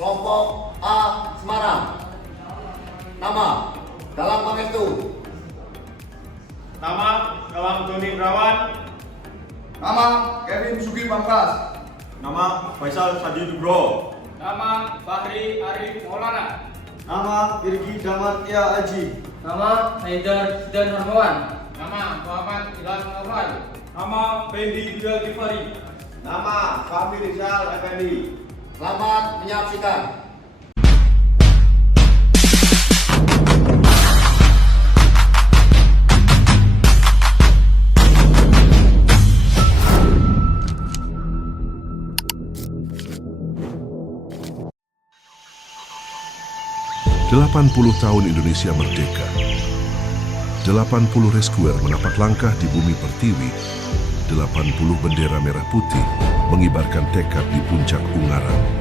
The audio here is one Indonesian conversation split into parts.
kelompok A Semarang. Nama Galang Pangestu. Nama Galang Doni Brawan. Nama Kevin Sugi Pamkas. Nama Faisal Sadi Nugro. Nama Fahri Arif Maulana. Nama Irgi Damartia Aji. Nama Haidar Zidan Harmawan. Nama Muhammad Ilham Nurhal. Nama Fendi Duel Givari. Nama Fahmi Rizal Effendi. Selamat menyaksikan. Puluh tahun Indonesia merdeka. 80 rescuer menapak langkah di bumi pertiwi. 80 bendera merah putih mengibarkan tekad di puncak Ungaran.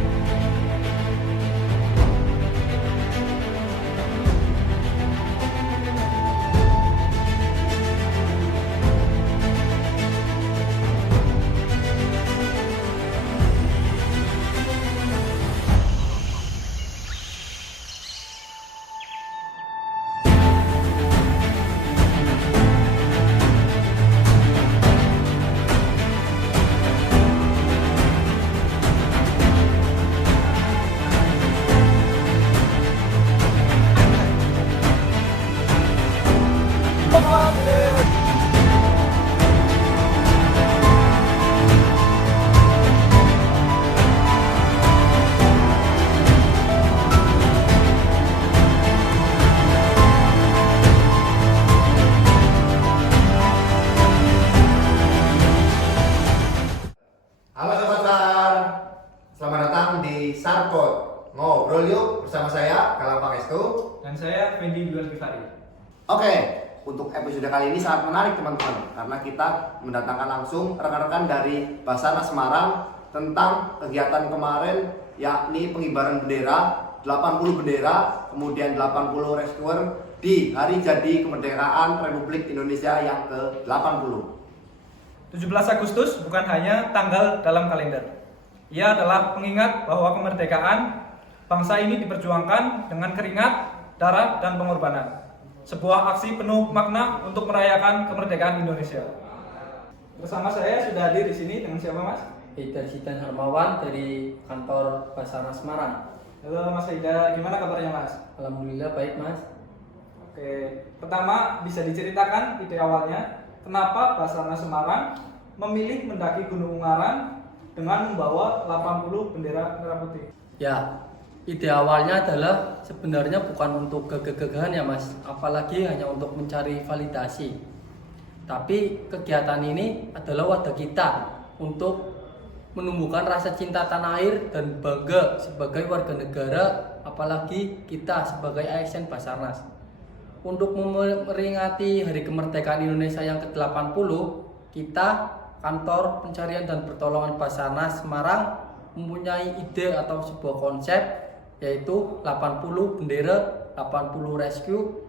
Halo sobat, selamat datang di Sarkot. Ngobrol yuk bersama saya Galang Pangestu Dan saya Fendi Duel Givari. Oke, untuk episode kali ini sangat menarik teman-teman, karena kita mendatangkan langsung rekan-rekan dari Basarnas Semarang tentang kegiatan kemarin, yakni pengibaran bendera, 80 bendera, kemudian 80 rescuer di hari jadi kemerdekaan Republik Indonesia yang ke-80. 17 Agustus bukan hanya tanggal dalam kalender. Ia adalah pengingat bahwa kemerdekaan bangsa ini diperjuangkan dengan keringat, darah, dan pengorbanan. Sebuah aksi penuh makna untuk merayakan kemerdekaan Indonesia. Bersama saya sudah hadir di sini dengan siapa, Mas? Haidar Zidan Harmawan dari kantor Basarnas Semarang. Halo Mas Haidar, gimana kabarnya Mas? Alhamdulillah baik Mas. Oke, pertama bisa diceritakan ide awalnya kenapa Basarnas Semarang memilih mendaki Gunung Ungaran dengan membawa 80 bendera merah putih? Ya, ide awalnya adalah sebenarnya bukan untuk gagah-gagahan ya Mas, apalagi hanya untuk mencari validasi. Tapi kegiatan ini adalah wadah kita untuk menumbuhkan rasa cinta tanah air dan bangga sebagai warga negara, apalagi kita sebagai ASN Basarnas. Untuk memperingati Hari Kemerdekaan Indonesia yang ke-80, kita Kantor Pencarian dan Pertolongan Basarnas Semarang mempunyai ide atau sebuah konsep, yaitu 80 bendera, 80 rescue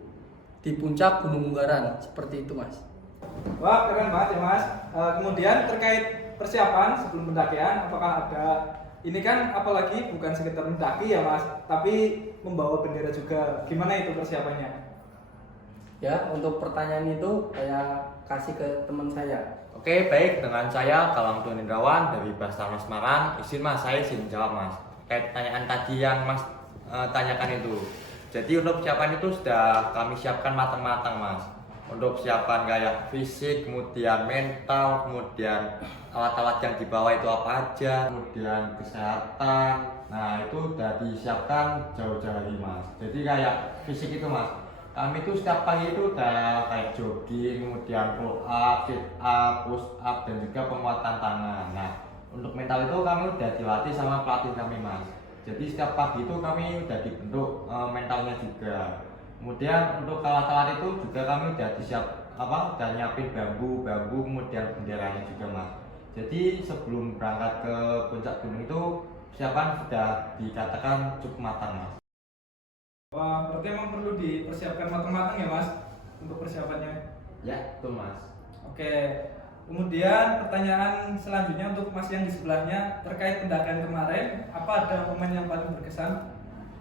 di puncak Gunung Ungaran. Seperti itu Mas. Wah, keren banget ya Mas. Kemudian terkait persiapan sebelum pendakian, apakah ada, ini kan apalagi bukan sekedar mendaki ya Mas, tapi membawa bendera juga. Gimana itu persiapannya? Ya, untuk pertanyaan itu saya kasih ke teman saya. Oke, baik, dengan saya Galang Doni Brawan dari Basarnas Semarang. Saya izin jawab Mas. Terkait pertanyaan tadi yang Mas tanyakan itu. Jadi untuk persiapan itu sudah kami siapkan matang-matang Mas. Untuk persiapan kayak fisik, kemudian mental, kemudian alat-alat yang dibawa itu apa aja, kemudian kesehatan. Nah itu sudah disiapkan jauh-jauh hari Mas. Jadi kayak fisik itu Mas, kami itu setiap pagi itu udah kayak jogging, kemudian pull up, sit up, push up, dan juga penguatan tangan. Nah untuk mental itu kami udah dilatih sama pelatih kami Mas. Jadi setiap pagi itu kami udah dibentuk mentalnya juga. Kemudian untuk alat-alat itu juga kami udah udah nyiapin bambu, kemudian benderanya juga Mas. Jadi sebelum berangkat ke puncak gunung itu persiapan sudah dikatakan cukup matang Mas. Wah, berarti emang perlu dipersiapkan matang-matang ya Mas untuk persiapannya. Ya, betul Mas. Oke, Kemudian pertanyaan selanjutnya untuk Mas yang di sebelahnya terkait pendakian kemarin, apa ada momen yang paling berkesan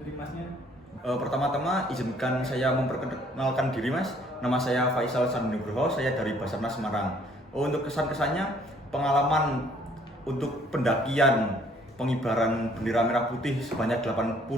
dari Masnya? Pertama-tama izinkan saya memperkenalkan diri Mas. Nama saya Faisal Sandinugroho, saya dari Basarnas Semarang. Untuk kesan-kesannya, pengalaman untuk pendakian pengibaran bendera merah putih sebanyak 80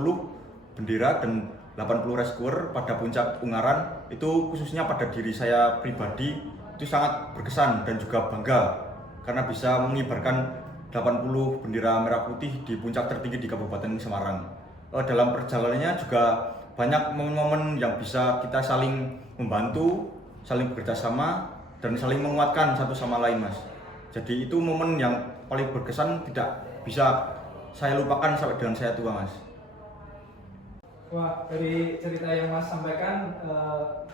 bendera dan 80 rescuer pada puncak Ungaran, itu khususnya pada diri saya pribadi itu sangat berkesan dan juga bangga karena bisa mengibarkan 80 bendera merah putih di puncak tertinggi di Kabupaten Semarang. Dalam perjalanannya juga banyak momen-momen yang bisa kita saling membantu, saling bekerja sama, dan saling menguatkan satu sama lain, Mas. Jadi itu momen yang paling berkesan, tidak bisa saya lupakan sampai dengan saya tua, Mas. Wah, dari cerita yang Mas sampaikan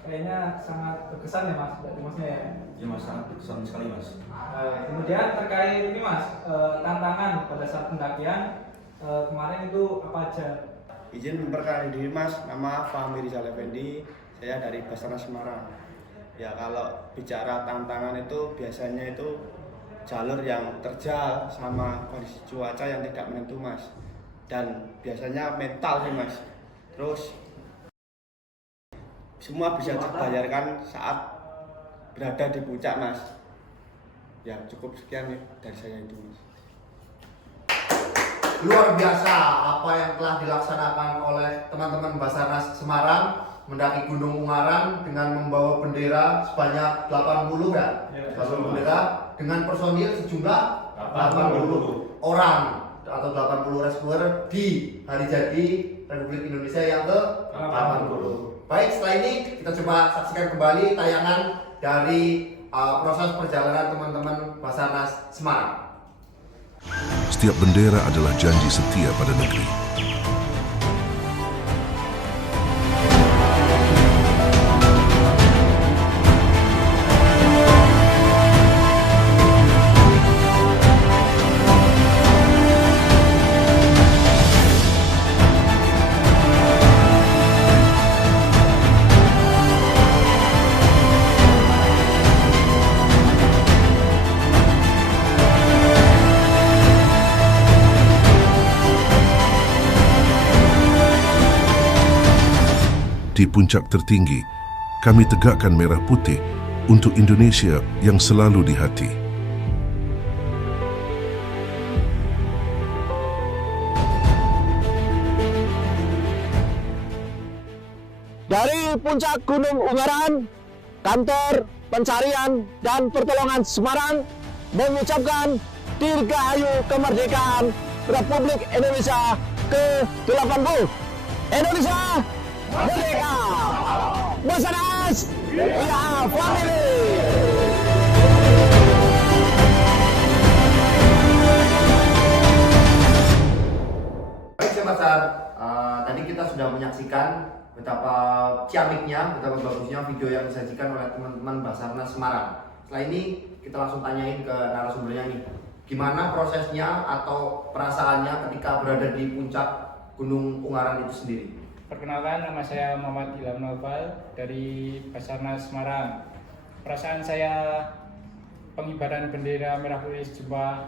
kayaknya sangat berkesan ya Mas, dari Masnya ya? Ya Mas, sangat berkesan sekali Mas. Kemudian terkait ini Mas, tantangan pada saat pendakian kemarin itu apa aja? Izin memperkenalkan diri Mas, nama Fahmi Rizal Effendi, saya dari Basarnas Semarang. Ya kalau bicara tantangan itu biasanya itu jalur yang terjal sama kondisi cuaca yang tidak menentu Mas. Dan biasanya mental sih Mas. Terus semua bisa terbayarkan saat berada di puncak Mas. Ya cukup sekian dari saya itu Mas. Luar biasa apa yang telah dilaksanakan oleh teman-teman Basarnas Semarang mendaki Gunung Ungaran dengan membawa bendera sebanyak 80 ya, 80 bendera dengan personil sejumlah 80 orang atau 80 rescuer di hari jadi Republik Indonesia yang ke-80. Baik, setelah ini kita coba saksikan kembali tayangan dari proses perjalanan teman-teman Basarnas Semarang. Setiap bendera adalah janji setia pada negeri. Di puncak tertinggi, kami tegakkan merah putih untuk Indonesia yang selalu di hati. Dari puncak Gunung Ungaran, Kantor Pencarian dan Pertolongan Semarang mengucapkan Dirgahayu Kemerdekaan Republik Indonesia ke-80. Indonesia Merdeka! Basarnas! Ya, family! Baik Sobat Sar, tadi kita sudah menyaksikan betapa ciamiknya, betapa bagusnya video yang disajikan oleh teman-teman Basarnas Semarang. Setelah ini kita langsung tanyain ke narasumbernya nih, gimana prosesnya atau perasaannya ketika berada di puncak Gunung Ungaran itu sendiri? Perkenalkan, nama saya Muhammad Ilham Naufal dari Basarnas Semarang. Perasaan saya pengibaran bendera merah putih sejumlah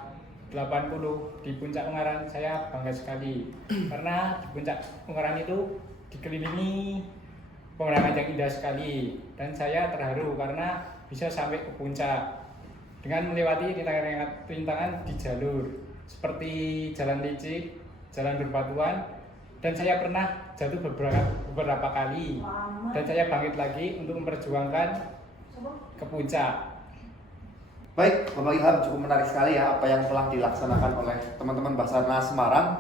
80 di puncak Ungaran, saya bangga sekali karena di puncak Ungaran itu dikelilingi pemandangan yang indah sekali dan saya terharu karena bisa sampai ke puncak dengan melewati rintangan di jalur seperti jalan licin, jalan berbatuan, dan saya pernah jatuh beberapa kali dan saya bangkit lagi untuk memperjuangkan ke puncak. Baik, Bapak Ilham, cukup menarik sekali ya apa yang telah dilaksanakan oleh teman-teman Basarnas Semarang.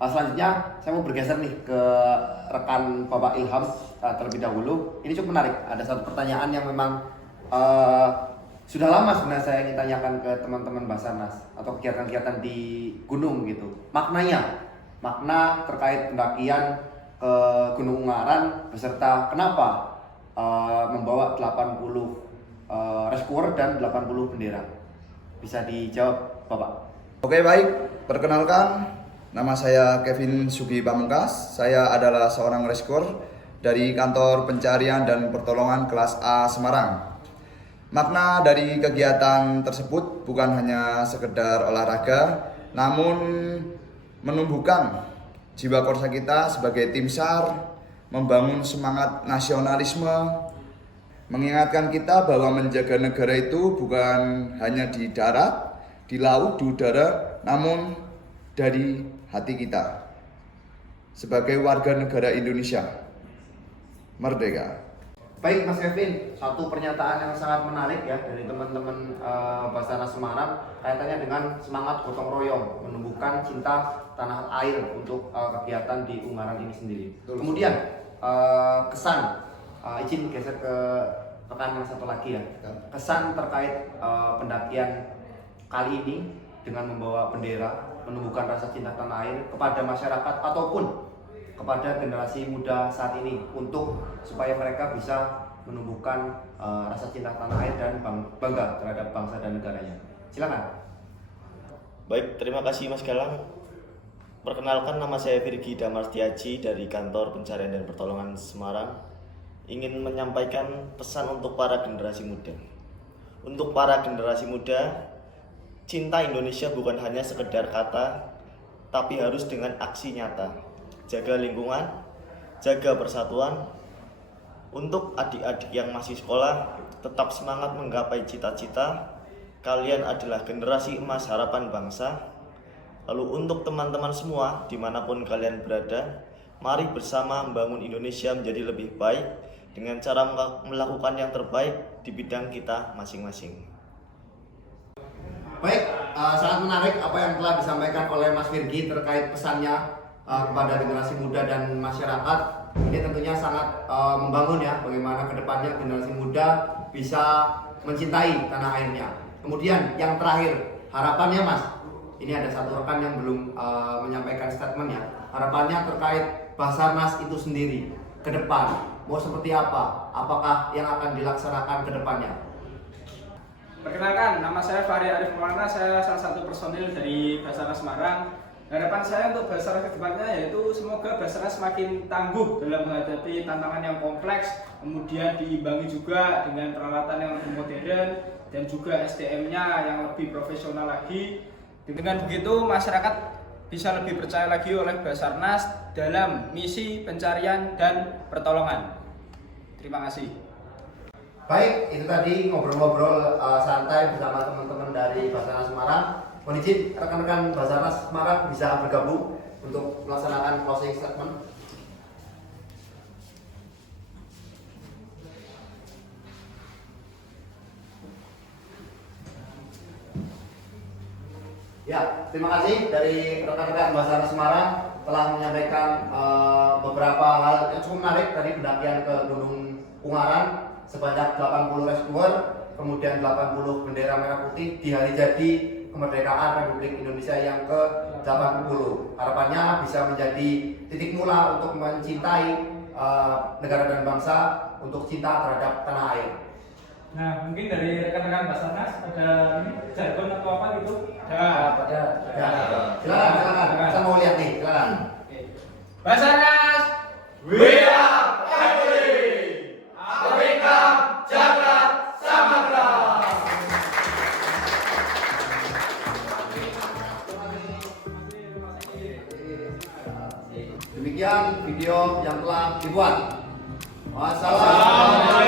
Selanjutnya saya mau bergeser nih ke rekan Bapak Ilham terlebih dahulu. Ini cukup menarik, ada satu pertanyaan yang memang sudah lama sebenarnya saya ingin tanyakan ke teman-teman Basarnas atau kegiatan-kegiatan di gunung gitu. Makna terkait pendakian ke Gunung Ungaran beserta kenapa membawa 80 rescuer dan 80 bendera. Bisa dijawab, Bapak? Oke, baik. Perkenalkan, nama saya Kevin Sugi Pamungkas. Saya adalah seorang rescuer dari Kantor Pencarian dan Pertolongan kelas A Semarang. Makna dari kegiatan tersebut bukan hanya sekedar olahraga, namun menumbuhkan jiwa korsa kita sebagai tim SAR, membangun semangat nasionalisme, mengingatkan kita bahwa menjaga negara itu bukan hanya di darat, di laut, di udara, namun dari hati kita sebagai warga negara Indonesia merdeka. Baik Mas Kevin, satu pernyataan yang sangat menarik ya dari teman-teman Basarnas Semarang kaitannya dengan semangat gotong royong, menumbuhkan cinta tanah air untuk kegiatan di Ungaran ini sendiri. Kemudian kesan, izin geser ke rekan yang satu lagi ya, kesan terkait pendakian kali ini dengan membawa bendera, menumbuhkan rasa cinta tanah air kepada masyarakat ataupun kepada generasi muda saat ini untuk supaya mereka bisa menumbuhkan rasa cinta tanah air dan bangga terhadap bangsa dan negaranya. Silakan. Baik, terima kasih Mas Galang. Perkenalkan, nama saya Virgi Damarstiaji dari Kantor Pencarian dan Pertolongan Semarang. Ingin menyampaikan pesan untuk para generasi muda. Untuk para generasi muda, cinta Indonesia bukan hanya sekedar kata, tapi harus dengan aksi nyata. Jaga lingkungan, jaga persatuan. Untuk adik-adik yang masih sekolah, tetap semangat menggapai cita-cita. Kalian adalah generasi emas harapan bangsa. Lalu untuk teman-teman semua, dimanapun kalian berada, mari bersama membangun Indonesia menjadi lebih baik dengan cara melakukan yang terbaik di bidang kita masing-masing. Baik, sangat menarik apa yang telah disampaikan oleh Mas Virgi terkait pesannya kepada generasi muda dan masyarakat. Ini tentunya sangat membangun ya bagaimana kedepannya generasi muda bisa mencintai tanah airnya. Kemudian yang terakhir, harapannya Mas, ini ada satu rekan yang belum menyampaikan statementnya. Harapannya terkait Basarnas itu sendiri ke depan mau seperti apa? Apakah yang akan dilaksanakan ke depannya? Perkenalkan, nama saya Fahri Arif Maulana, saya salah satu personil dari Basarnas Semarang. Harapan saya untuk Basarnas ke depannya yaitu semoga Basarnas semakin tangguh dalam menghadapi tantangan yang kompleks, kemudian diimbangi juga dengan peralatan yang lebih modern dan juga SDM-nya yang lebih profesional lagi. Dengan begitu masyarakat bisa lebih percaya lagi oleh Basarnas dalam misi pencarian dan pertolongan. Terima kasih. Baik, itu tadi ngobrol-ngobrol santai bersama teman-teman dari Basarnas Semarang. Mohon izin rekan-rekan Basarnas Semarang bisa bergabung untuk melaksanakan closing statement. Ya, terima kasih dari rekan-rekan Basarnas Semarang telah menyampaikan beberapa hal yang cukup menarik tadi pendakian ke Gunung Ungaran sebanyak 80 rescuer, kemudian 80 bendera merah putih di hari jadi kemerdekaan Republik Indonesia yang ke-80. Harapannya bisa menjadi titik mula untuk mencintai negara dan bangsa, untuk cinta terhadap tanah air. Nah, mungkin dari rekan-rekan Basarnas ada ini jargon atau apa gitu? Ya, silakan. Saya mau lihat nih, silakan. Basarnas, We are family. Afrika Jagat Samudra. Demikian video yang telah dibuat. Wassalamualaikum.